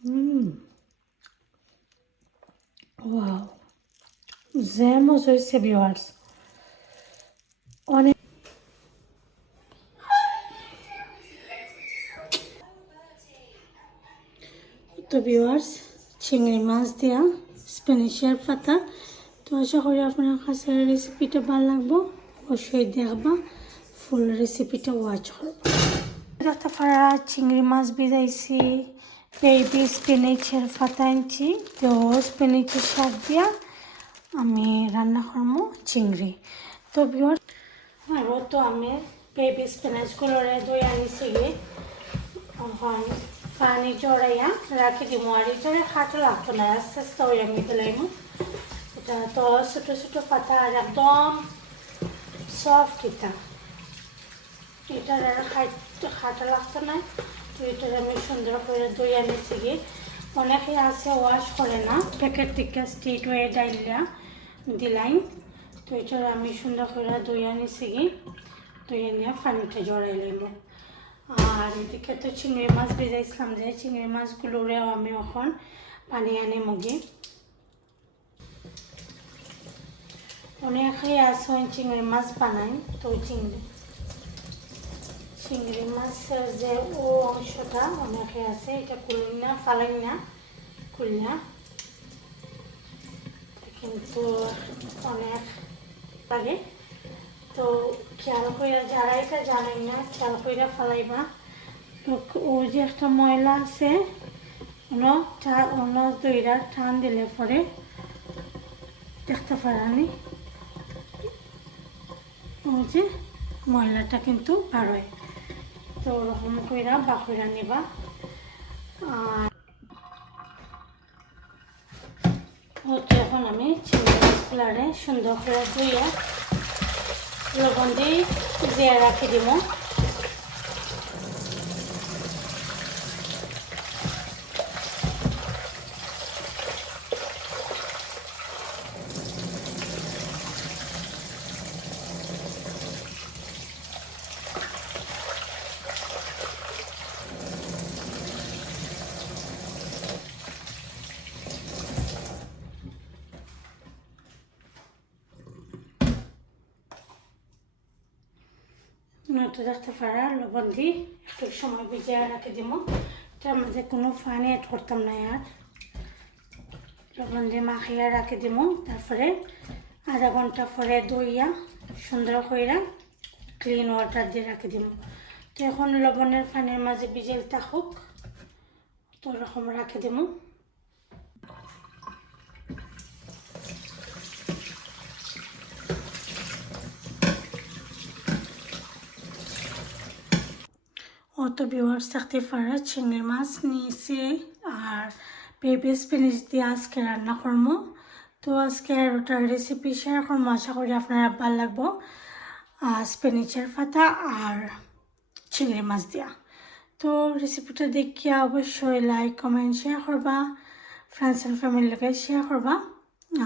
হুম wow যে মজা হয়েছে ভিওয়ার্স অনেক তো ভিওয়ার্স চিংড়ি মাছ দেওয়া স্প্যানিশের পাতা তো আশা করি আপনার কাছে রেসিপিটা ভালো লাগবো অবশ্যই দেখবা ফুল রেসিপিটা ওয়াচ করবা পারা চিংড়ি মাছ ভিজাইছি বেবি স্পিনিচের পাতা আনছি, তো স্পিনিচের শাক দিয়া আমি রান্না করব চিংড়ি। তো ভিওর আরও তো আমি বেবি স্পিনাচগুলোরে দই আনিছি এখন পানি চড়াইয়া রাখি দিব আর এটারে খাটো লাগতো না, আস্তে আস্তে ওই আমি দিলাম এটা তো ছোটো ছোটো পাতা আর একদম সফট এটা। এটার আর খাটা লাগতো না তো আমি সুন্দর করে দই আনিছি গিয়ে অনেকে আছে ওয়াশ করে না। প্যাকেট থেকে স্ট্রিট হয়ে ডাইলা দিলাই। তো আমি সুন্দর করে দই আনিছি গিয়ে দই আনিয়া পানিটা জড়াই লাইব। আর এদিকে তো চিংড়ি মাছ ভেজাইছিলাম যে, চিংড়ি মাছগুলোরেও আমি এখন পানি আনি মুগি অনেকেই আছে চিংড়ি মাছ বানাই তো চিংড়ি চিংড়ি মাছের যে ও অংশটা অনেকে আছে, এটা কুলি না ফালাই না কুলিয়া কিন্তু অনেক লাগে। তো খেয়াল করে যারা এটা জানেন না, খেয়াল করে ফালাইবা। তো ও যে একটা ময়লা আছে, অন্য দইরা টান দিলে পরে দেখতে পারানি। ও যে ময়লাটা কিন্তু বাড়য় তো ওরকম কইরা বাকইরা নিবা আর হচ্ছে এখন আমি চিংড়ি মাছগুলারে সুন্দর করে ধুইয়া লবণ দিয়ে জিয়া রাখি দিব নয়তো দেখতে পারা লবণ দিয়ে একটু সময় ভিজিয়ে রাখে দিব তার মাঝে কোনো পানি অ্যাড করতাম না আর। লবণ দিয়ে মাখিয়ে রাখে দিব তারপরে আধা ঘণ্টা পরে দইয়া সুন্দর কইরা ক্লিন ওয়াটার দিয়ে রাখে দিব তো এখন লবণের পানির মাঝে ভিজেল থাকুক। তো ওরকম রাখে দিব অত ভিউয়ার্স থাকতে পারে চিংড়ি মাছ নিয়েছি আর পেঁপে স্পিনিচ দিয়ে আজকে রান্না করব তো আজকে আর ওটার রেসিপি শেয়ার করব আশা করি আপনারা ভালো লাগবো। স্পিনিচের পাতা আর চিংড়ি মাছ দিয়া। তো রেসিপিটা দেখিয়া অবশ্যই লাইক কমেন্ট শেয়ার করবা। ফ্রেন্ডস অ্যান্ড ফ্যামিলির লোকে শেয়ার করবা।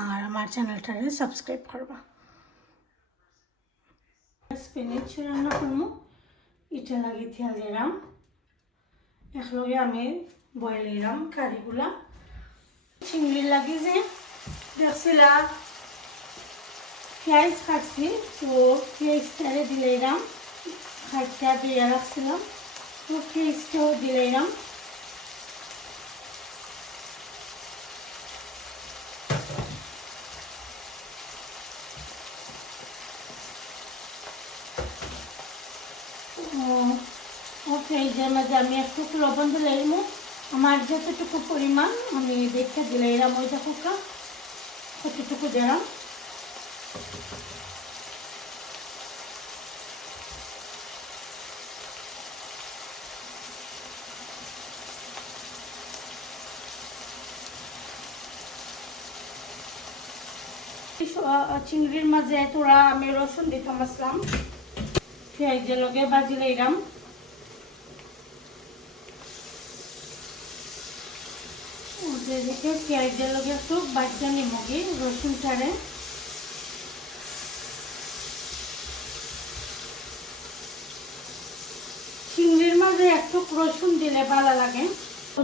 আর আমার চ্যানেলটারে সাবস্ক্রাইব করবা। স্পিনিচ রান্না করব এটা লাগি তেল দিলাম একলগে আমি বয়েল দিলাম কারিগুলা চিংড়ি লাগি যে, দেখছিলা? পেঁয়াজ কাটছি, তো পেঁয়াজটারে দিলাম খাটটা দিয়ে রাখছিলাম তো পেঁয়াজটাও দিলাম ফ্রিজের মাঝে আমি একটু লবণ দিলে এরমো আমার যতটুকু পরিমাণ, আমি দেখে দিলে এরাম ওই দেখুকা কতটুকু দিলাম। চিংড়ির মাঝে তোরা আমি রসুন দিতাম আসলাম। পেঁয়াজের লগে বাজিলে এরাম। এদিকে পেঁয়াজের লগে একটু বাচ্চা নিমগি রসুনটারে চিংড়ির মাঝে একটু রসুন দিলে ভালো লাগে।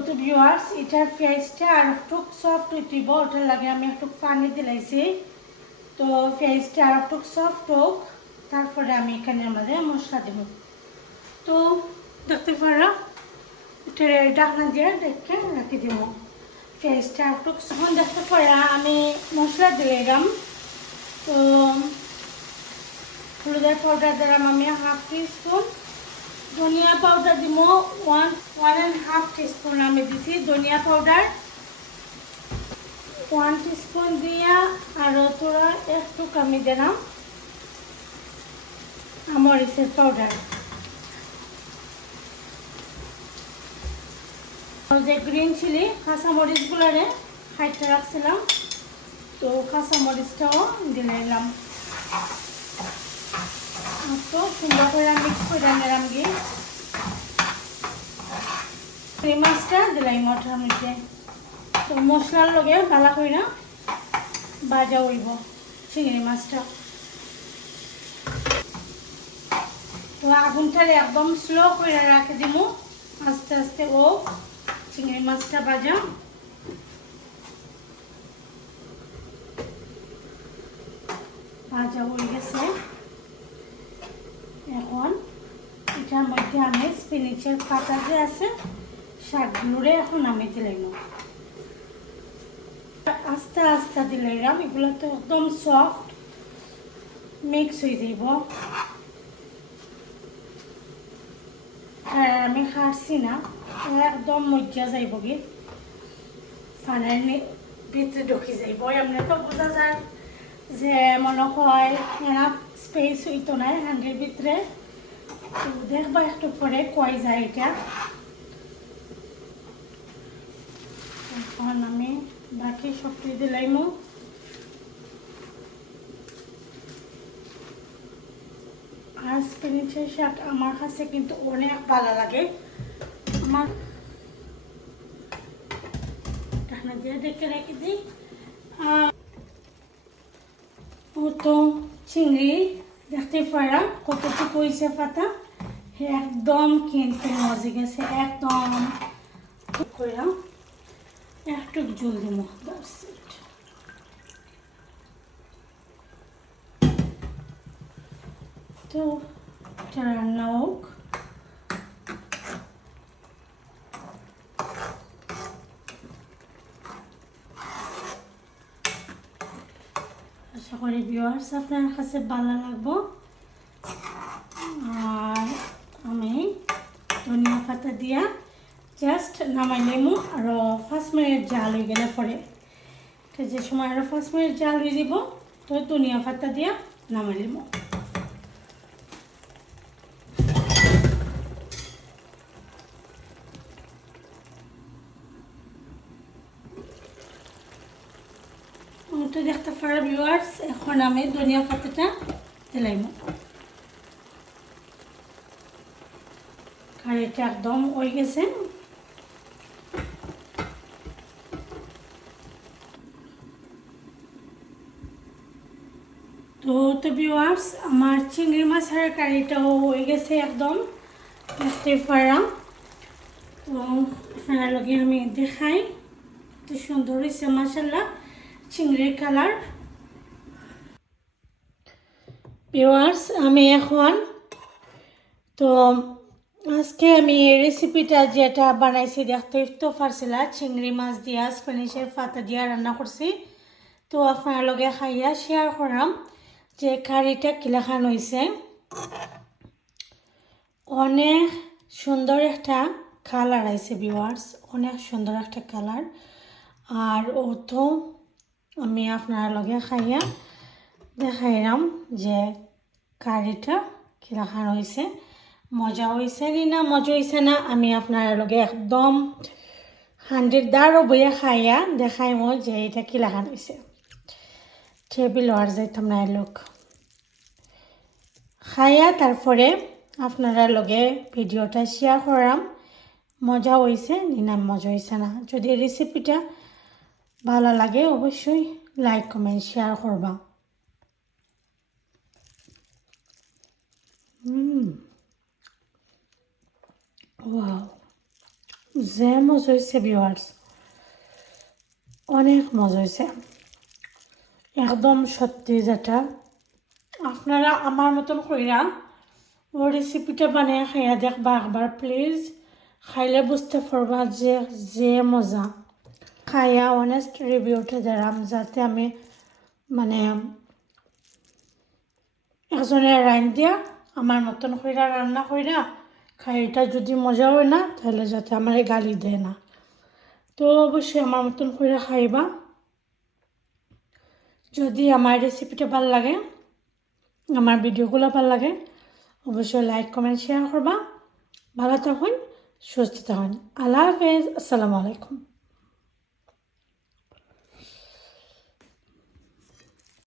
তো ভিউয়ার্স এটার পেঁয়াজটা আর একটু সফট হইতিব ওটার লাগে আমি একটু পানি দিলাইছি। তো পেঁয়াজটা আর একটু সফট হোক, তারপরে আমি এখানে আমাদের মশলা দেব। তো দেখতে পারা, এটা ডাকনা দিয়ে দেখে রাখি দিব। পেঁয়াজটা একটু যখন দেখতে পারা আমি মশলা দিলাম। তো হলুদের পাউডার দিলাম আমি হাফ টি স্পুন ধনিয়া পাউডার দিব one one and half teaspoon আমি দিছি ধনিয়া পাউডার ওয়ান টিস্পুন দিয়া আর তোরা একটু আমি দিলাম। মরিচের পাউডার যে গ্রিন চিলি কাঁচা মরিচগুলারে খাইতে রাখছিলাম। তো কাঁচা মরিচটাও দিলাম তো সুন্দর করে মিক্স করে নিলাম গিয়ে। মাছটা দিলাই মঠার মধ্যে। তো মশলার লগে ভালো করে না বাজা হইব চিংড়ি মাছটা। তো আগুনটারে একদম স্লো করে রাখে দিব আস্তে আস্তে ও চিংড়ি মাছটা বাজা ভাজা হয়ে গেছে। এখন এটার মধ্যে আমি স্পিনিচের পাতা যে আছে, শাকগুলোরে এখন আমি দিলাম আস্তে আস্তে দিলাম এগুলো তো একদম সফট মিক্স হয়ে যাব আর আমি খাটছি না। একদম মজ্জা যাইব কি? ফানের ভিতরে ঢুকি যাইব। এমনি তো বোঝা যায় যে মনে হয় এনাফ স্পেস হইতো না হ্যান্ডের ভিতরে। দেখবা একটু পরে কয় যায় এটা। এখন আমি বাকি সবটি দিলাইমু আর স্পিনিচের শাক আমার কাছে কিন্তু অনেক ভালো লাগে। আমার ঢাকনা রেখে দিই। তো চিংড়ি দেখতে পারা কতটুকু হয়েছে পাতা? একদম কিন্তু মজে গেছে, একদম। কইরা একটু জল দিব. তো রান্না হোক। আশা করি আপনার কাছে ভালো লাগবো। আর আমি ধনিয়া পাতা দিয়া জাস্ট নামাই নেমু, আর পাঁচ মিনিট জাল হয়ে গেলে পরে। তো যে সময় আরও পাঁচ মিনিট জাল হয়ে যাব, তো ধনিয়া পাতা দিয়া নামাই নেব দেখতে ভিউয়ার্স এখন আমি ধনিয়া পাতাটা দিলাইম কারিটা একদম হয়ে গেছে। তো তো ভিউয়ার্স আমার চিংড়ি মাছের কারিটাও হয়ে গেছে একদম। দেখতে পারা। তো আপনার লগে আমি দেখাই। তো সুন্দর হয়েছে মাসাল্লাহ চিংড়ির কালার। ভিউয়ার্স আমি এখন, তো আজকে আমি রেসিপিটা যেটা বানাইছি, দেখতে তো পারছিলা, চিংড়ি মাছ দিয়া স্প্যানিশের পাতা দিয়া রান্না করছি। তো আপনার লগে খাইয়া শেয়ার করাম যে কারিটা কিলাখান হয়েছে অনেক সুন্দর একটা কালার আইছে ভিউয়ার্স অনেক সুন্দর একটা কালার আর ও তো আমি আপনার লগে খাইয়া দেখাইলাম যে কারিটা কীরকম হয়েছে মজা হয়েছে কি না মজা হয়েছে না, আমি আপনার লগে একদম হান্ড্রেড দারও বইয়া খাইয়া দেখাইম যে এটা কিলাখান হয়েছে টেবিল আর যাইতাম না লোক খাইয়া তারপরে আপনারা লগে ভিডিওটা শেয়ার করাম মজা হয়েছে না মজা হয়েছে না, যদি রেসিপিটা ভালো লাগে অবশ্যই লাইক কমেন্ট শেয়ার করবা হুম ওয়াও যে মজা হয়েছে ভিওয়ার্স অনেক মজা হয়েছে একদম সত্যি যেটা আপনারা আমার মতন কইরা ও রেসিপিটা বানিয়ে খাইয়া দেখবা একবার প্লিজ খাইলে বুঝতে পারবা যে যে মজা খাইয়া অনেস্ট রিভিউটা দিলাম যাতে আমি মানে একজনের রান দিয়া আমার মতন কইরা রান্না কইরা খাই এটা যদি মজা হয় না, তাহলে যাতে আমার গালি দেয় না। তো অবশ্যই আমার মতন করে খাইবা। যদি আমার রেসিপিটা ভালো লাগে, আমার ভিডিওগুলো ভালো লাগে, অবশ্যই লাইক কমেন্ট শেয়ার করবা। ভালো থাকুন, সুস্থ থাকুন। আল্লাহ হাফেজ, আসসালামু আলাইকুম।